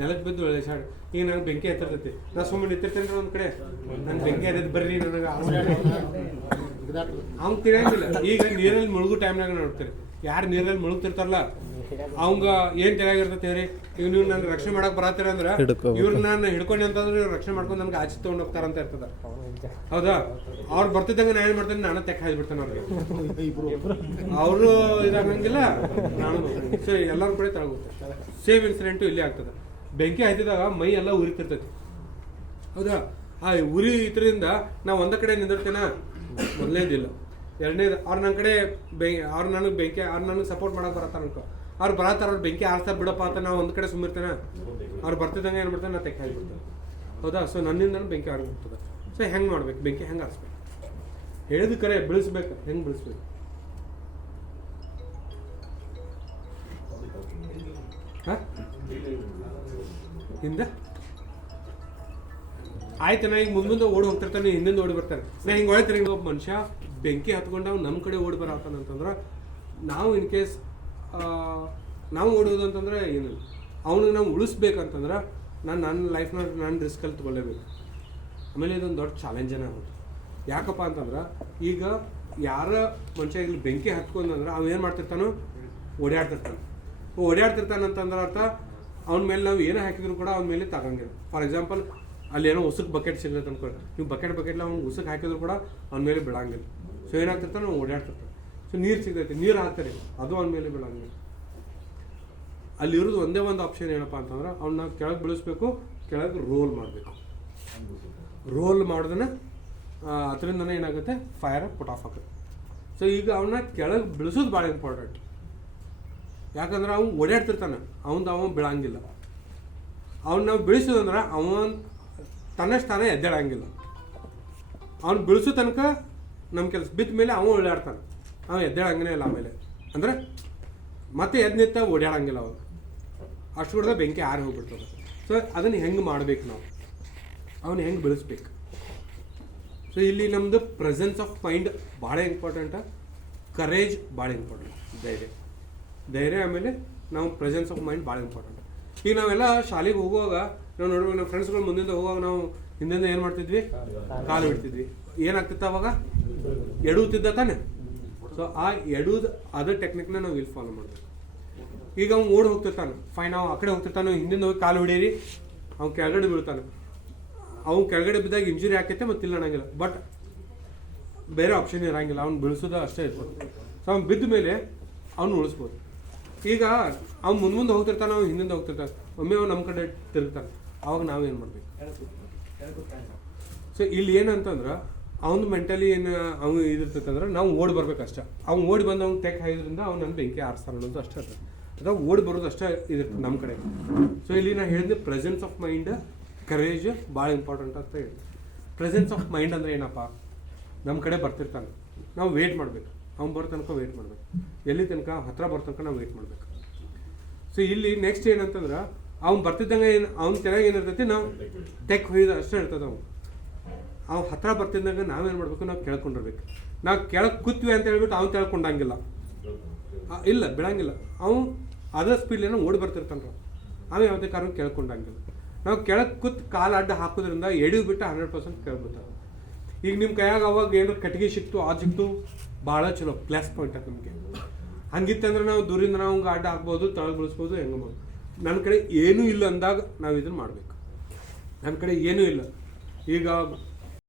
ನೆಲಕ್ಕೆ ಬಿದ್ದು ಶಾಡ್. ಈಗ ನಂಗೆ ಬೆಂಕಿ ಹತ್ತಿರ್ತೈತಿ, ನಾ ಸುಮ್ಮನೆ ನಿಂತಿರ್ತೇನೆ ಒಂದು ಕಡೆ, ನಂಗೆ ಬೆಂಕಿ ಹತ್ತೈತಿ ಬರ್ರಿ ನನಗೆ ಅವ್ನು ತಿಳಿಯಂಗಿಲ್ಲ. ಈಗ ನೀರಲ್ಲಿ ಮುಳುಗು ಟೈಮ್ನಾಗ ನೋಡ್ತೀರಿ, ಯಾರು ನೀರಲ್ಲಿ ಮುಳುಗ್ತಿರ್ತಾರಲ್ಲ ಅವಂಗ ಏನ್ ತಿಳಿಯಾಗಿರ್ತೈತಿ ಹೇಳಿ. ಈಗ ನೀವು ನನ್ನ ರಕ್ಷಣೆ ಮಾಡಕ್ ಬರತ್ತೀರ ಅಂದ್ರೆ ಇವ್ರು ನಾನು ಹಿಡ್ಕೊಂಡು ಅಂತಂದ್ರೆ ಇವ್ರು ರಕ್ಷಣೆ ಮಾಡ್ಕೊಂಡು ನನ್ಗೆ ಆಚೆ ತೊಗೊಂಡು ಹೋಗ್ತಾರಂತ ಇರ್ತದ. ಹೌದಾ? ಅವ್ರು ಬರ್ತಿದ್ದಂಗೆ ನಾನು ಏನ್ ಮಾಡ್ತೇನೆ, ನಾನು ತೆಕ್ಕ ಹಾಯ್ಬಿಡ್ತೇನೆ ಅವ್ರಿಗೆ. ಅವರು ಇದಾಗಂಗಿಲ್ಲ, ನಾನು. ಸೊ ಎಲ್ಲರೂ ಕೂಡ ತಳಗುತ್ತೆ. ಸೇಮ್ ಇನ್ಸಿಡೆಂಟು ಇಲ್ಲಿ ಆಗ್ತದೆ. ಬೆಂಕಿ ಹತ್ತಿದಾಗ ಮೈ ಎಲ್ಲ ಉರಿತಿರ್ತೈತಿ. ಹೌದಾ? ಆ ಉರಿ ಇದರಿಂದ ನಾವು ಒಂದ ಕಡೆ ನಿಂದಿರ್ತೇನೆ, ಮೊದಲನೇದಿಲ್ಲ. ಎರಡನೇದು ಅವ್ರು ನನ್ನ ಕಡೆ ಅವ್ರು ನನಗೆ ಬೆಂಕಿ ಅವ್ರು ನನಗೆ ಸಪೋರ್ಟ್ ಮಾಡಕ್ಕೆ ಬರತ್ತಾರ ಅನ್ಕೋ, ಅವ್ರು ಬರತ್ತಾರ, ಅವ್ರು ಬೆಂಕಿ ಆರಿಸ್ತಾರೆ ಬಿಡಪ್ಪ ಅಂತ ನಾವು ಒಂದು ಕಡೆ ಸುಮ್ಮಿರ್ತೇನೆ. ಅವ್ರು ಬರ್ತಿದ್ದಂಗೆ ಏನು ಮಾಡ್ತಾರೆ, ನಾನು ತೆಕ್ಕ ಹಾಕಿಬಿಡ್ತೇನೆ. ಹೌದಾ? ಸೊ ನನ್ನಿಂದ ಬೆಂಕಿ ಆರಿಬಿಡ್ತದೆ. ಸೊ ಹೆಂಗೆ ಮಾಡ್ಬೇಕು, ಬೆಂಕಿ ಹೆಂಗೆ ಆರಿಸ್ಬೇಕು? ಹೇಳಿದ ಕರೆ ಬೆಳೆಸ್ಬೇಕು. ಹೆಂಗೆ ಬೆಳೆಸ್ಬೇಕು? ಹಾಂ ಹಿಂದೆ ಆಯ್ತು, ನಾ ಈಗ ಮುಂದೆ ಓಡಿ ಹೋಗ್ತಿರ್ತಾನೆ, ಹಿಂದಿಂದ ಓಡಿ ಬರ್ತಾರೆ. ನಾ ಹಿಂಗೆ ಹೊಳಿತಾರೆ. ಹಿಂಗೆ ಒಬ್ಬ ಮನುಷ್ಯ ಬೆಂಕಿ ಹತ್ಕೊಂಡು ಅವ್ನು ನಮ್ಮ ಕಡೆ ಓಡಿ ಬರತ್ತಾನಂತಂದ್ರೆ ನಾವು ಇನ್ ಕೇಸ್ ನಾವು ಓಡೋದು ಅಂತಂದ್ರೆ ಏನಿಲ್ಲ, ಅವನಿಗೆ ನಾವು ಉಳಿಸ್ಬೇಕಂತಂದ್ರೆ ನನ್ನ ಲೈಫ್ನ ನಾನು ರಿಸ್ಕಲ್ಲಿ ತೊಗೊಳ್ಳೇಬೇಕು. ಆಮೇಲೆ ಇದೊಂದು ದೊಡ್ಡ ಚಾಲೆಂಜನೇ ಆಗುತ್ತೆ. ಯಾಕಪ್ಪ ಅಂತಂದ್ರೆ ಈಗ ಯಾರ ಮನುಷ್ಯ ಇಲ್ಲಿ ಬೆಂಕಿ ಹತ್ಕೊಂಡ್ರೆ ಅವ್ನು ಏನು ಮಾಡ್ತಿರ್ತಾನೋ ಓಡಾಡ್ತಿರ್ತಾನಂತಂದ್ರೆ ಅರ್ಥ ಅವ್ನ ಮೇಲೆ ನಾವು ಏನೋ ಹಾಕಿದ್ರು ಕೂಡ ಅವ್ನ ಮೇಲೆ ತಗಂಗಿಲ್ಲ. ಫಾರ್ ಎಕ್ಸಾಂಪಲ್ ಅಲ್ಲಿ ಏನೋ ಉಸುಕ್ ಬಕೆಟ್ ಸಿಗ್ಲತ್ತೆ ಅನ್ಕೊಳ್ಳಿ, ನೀವು ಬಕೆಟ್ಲ ಅವ್ನು ಉಸುಕ್ ಹಾಕಿದ್ರು ಕೂಡ ಅವ್ನ ಮೇಲೆ ಬೀಳಂಗಿಲ್ಲ. ಸೊ ಏನಾಗ್ತಿರ್ತಾನೆ, ಅವ್ನು ಓಡಾಡ್ತಿರ್ತಾನೆ. ಸೊ ನೀರು ಸಿಗ್ತೈತಿ, ನೀರು ಹಾಕ್ತಾರೆ, ಅದು ಅವನ ಮೇಲೆ ಬೀಳಂಗಿಲ್ಲ. ಅಲ್ಲಿರೋದು ಒಂದೇ ಒಂದು ಆಪ್ಷನ್ ಏನಪ್ಪ ಅಂತಂದ್ರೆ ಅವ್ನ ಕೆಳಗೆ ಬೀಳಿಸ್ಬೇಕು, ಕೆಳಗೆ ರೋಲ್ ಮಾಡಬೇಕು. ರೋಲ್ ಮಾಡಿದ್ರೆ ಅದರಿಂದನೇ ಏನಾಗುತ್ತೆ, ಫೈರ್ ಪುಟ್ ಆಫ್ ಆಗುತ್ತೆ. ಸೊ ಈಗ ಅವನ್ನ ಕೆಳಗೆ ಬೀಳಿಸೋದು ಭಾಳ ಇಂಪಾರ್ಟೆಂಟ್. ಯಾಕಂದ್ರೆ ಅವ್ನು ಓಡಾಡ್ತಿರ್ತಾನೆ, ಅವನು ಬೀಳಂಗಿಲ್ಲ. ಅವ್ನು ನಾವು ಬೀಳಿಸೋದಂದ್ರೆ ಅವನ್ ತನ್ನಷ್ಟಾನೆ ಎದ್ದೇಳಂಗಿಲ್ಲ. ಅವ್ನು ಬೀಳಿಸೋ ತನಕ ನಮ್ಮ ಕೆಲಸ ಬಿದ್ದ ಮೇಲೆ ಅವನು ಓಡಾಡ್ತಾನೆ, ಅವ್ನು ಎದ್ದೇಳಂಗನೇ ಇಲ್ಲ. ಆಮೇಲೆ ಅಂದರೆ ಮತ್ತೆ ಎದ್ದು ನಿಂತ ಓಡಾಡಂಗಿಲ್ಲ ಅವನು. ಅಷ್ಟು ಕೂಡ ಬೆಂಕಿ ಆರಿ ಹೋಗ್ಬಿಡ್ತದೆ. ಸೊ ಅದನ್ನು ಹೆಂಗೆ ಮಾಡ್ಬೇಕು, ನಾವು ಅವನು ಹೆಂಗೆ ಬೆಳೆಸ್ಬೇಕು? ಸೊ ಇಲ್ಲಿ ನಮ್ಮದು ಪ್ರೆಸೆನ್ಸ್ ಆಫ್ ಮೈಂಡ್ ಭಾಳ ಇಂಪಾರ್ಟೆಂಟ, ಕರೇಜ್ ಭಾಳ ಇಂಪಾರ್ಟೆಂಟ್, ಧೈರ್ಯ ಆಮೇಲೆ ನಾವು ಪ್ರೆಸೆನ್ಸ್ ಆಫ್ ಮೈಂಡ್ ಭಾಳ ಇಂಪಾರ್ಟೆಂಟ್. ಈಗ ನಾವೆಲ್ಲ ಶಾಲೆಗೆ ಹೋಗುವಾಗ ನಾವು ನೋಡ್ಬೇಕು, ನಮ್ಮ ಫ್ರೆಂಡ್ಸ್ಗಳು ಮುಂದಿಂದ ಹೋಗುವಾಗ ನಾವು ಹಿಂದಿಂದ ಏನು ಮಾಡ್ತಿದ್ವಿ, ಕಾಲು ಬಿಡ್ತಿದ್ವಿ. ಏನಾಗ್ತಿತ್ತು ಅವಾಗ, ಎಡುತ್ತಿದ್ದ ತಾನೆ. ಸೊ ಆ ಎಡುದು ಅದ್ರ ಟೆಕ್ನಿಕ್ನ ನಾವು ಇಲ್ಲಿ ಫಾಲೋ ಮಾಡಬೇಕು. ಈಗ ಅವ್ನು ಓಡಿ ಹೋಗ್ತಿರ್ತಾನೆ, ಫೈನ್, ನಾವು ಆ ಕಡೆ ಹೋಗ್ತಿರ್ತಾನೆ, ಹಿಂದಿಂದ ಹೋಗಿ ಕಾಲು ಹಿಡೀರಿ, ಅವ್ನು ಕೆಳಗಡೆ ಬೀಳ್ತಾನೆ. ಅವ್ನು ಕೆಳಗಡೆ ಬಿದ್ದಾಗ ಇಂಜುರಿ ಆಕೈತೆ, ಮತ್ತೆ ಇಲ್ಲ ಅನ್ನಂಗಿಲ್ಲ. ಬಟ್ ಬೇರೆ ಆಪ್ಷನ್ ಇರಂಗಿಲ್ಲ, ಅವ್ನು ಬೀಳಿಸೋದು ಅಷ್ಟೇ ಇರ್ಬೋದು. ಸೊ ಅವ್ನು ಬಿದ್ದ ಮೇಲೆ ಅವ್ನು ಉಳಿಸ್ಬೋದು. ಈಗ ಅವ್ನು ಮುಂದೆ ಹೋಗ್ತಿರ್ತಾನೆ, ಅವ್ನು ಹಿಂದಿಂದ ಹೋಗ್ತಿರ್ತಾನೆ, ಒಮ್ಮೆ ಅವ್ನು ನಮ್ಮ ಕಡೆ ತಿರುಗ್ತಾನೆ, ಅವಾಗ ನಾವೇನು ಮಾಡಬೇಕು? ಸೊ ಇಲ್ಲಿ ಏನಂತಂದ್ರೆ ಅವ್ನು ಮೆಂಟಲಿ ಏನು ಅವ್ನು ಇದಿರ್ತೈತಂದ್ರೆ ನಾವು ಓಡಿ ಬರ್ಬೇಕಷ್ಟೇ. ಅವ್ನು ಓಡಿ ಬಂದು ಅವ್ನು ತೆಕ್ ಹಾಯ್ದ್ರಿಂದ ಅವ್ನು ನನ್ನ ಬೆಂಕಿ ಆರಿಸ್ತಾನೆ ಅನ್ನೋದು ಅಷ್ಟೇ ಇರ್ತದೆ. ಅದು ಓಡಿ ಬರೋದು ಅಷ್ಟೇ ಇದಿರ್ತದೆ ನಮ್ಮ ಕಡೆ. ಸೊ ಇಲ್ಲಿ ನಾನು ಹೇಳಿದೆ ಪ್ರೆಸೆನ್ಸ್ ಆಫ್ ಮೈಂಡ್, ಕರೇಜ್ ಭಾಳ ಇಂಪಾರ್ಟೆಂಟ್ ಅಂತ ಹೇಳಿ. ಪ್ರೆಸೆನ್ಸ್ ಆಫ್ ಮೈಂಡ್ ಅಂದರೆ ಏನಪ್ಪ, ನಮ್ಮ ಕಡೆ ಬರ್ತಿರ್ತಾನೆ, ನಾವು ವೇಟ್ ಮಾಡಬೇಕು. ಅವ್ನು ಬರೋ ತನಕ ವೇಟ್ ಮಾಡಬೇಕು, ಎಲ್ಲಿ ತನಕ ಹತ್ರ ಬರೋ ತನಕ ನಾವು ವೇಟ್ ಮಾಡಬೇಕು. ಸೊ ಇಲ್ಲಿ ನೆಕ್ಸ್ಟ್ ಏನಂತಂದ್ರೆ ಅವ್ನು ಬರ್ತಿದ್ದಂಗೆ ಅವ್ನು ಚೆನ್ನಾಗಿ ಏನಿರ್ತೈತಿ, ನಾವು ತೆಕ್ ಹೊಯ್ದು ಅಷ್ಟೇ ಇರ್ತದೆ. ಅವ್ನು ಹತ್ರ ಬರ್ತಿದ್ದಂಗೆ ನಾವೇನು ಮಾಡಬೇಕು, ನಾವು ಕೇಳ್ಕೊಂಡಿರ್ಬೇಕು. ನಾವು ಕೆಳಗೆ ಕೂತ್ವಿ ಅಂತ ಹೇಳ್ಬಿಟ್ಟು ಅವ್ನು ಕೇಳ್ಕೊಂಡಂಗಿಲ್ಲ, ಇಲ್ಲ ಬಿಡಂಗಿಲ್ಲ. ಅವ್ನು ಅದೇ ಸ್ಪೀಡ್ಲೇನೋ ಓಡಿ ಬರ್ತಿರ್ತಾನೆ, ಅವ್ನು ಯಾವುದೇ ಕಾರಣ ಕೇಳ್ಕೊಂಡಂಗಿಲ್ಲ. ನಾವು ಕೆಳಗೆ ಕೂತ್ ಕಾಲು ಅಡ್ಡ ಹಾಕೋದ್ರಿಂದ ಎಡಿವು ಬಿಟ್ಟು 100% ಕೇಳ್ಬಿಡ್ತಾರೆ. ಈಗ ನಿಮ್ಮ ಕೈಯಾಗ ಅವಾಗ ಏನಾರು ಕಟ್ಟಿಗೆ ಸಿಕ್ತು, ಅದು ಸಿಕ್ತು, ಭಾಳ ಚಲೋ ಪ್ಲಸ್ ಪಾಯಿಂಟ್ ಅದು ನಮಗೆ. ಹಂಗಿತ್ತಂದ್ರೆ ನಾವು ದೂರಿಂದ ನಾವು ಹಂಗೆ ಅಡ್ಡ ಹಾಕ್ಬೋದು, ತಳಗೆ ಬೆಳೆಸ್ಬೋದು, ಹೆಂಗೆ ಮಾಡ್ಬೋದು. ನನ್ನ ಕಡೆ ಏನೂ ಇಲ್ಲ ಅಂದಾಗ ನಾವು ಇದನ್ನು ಮಾಡಬೇಕು. ನನ್ನ ಕಡೆ ಏನೂ ಇಲ್ಲ. ಈಗ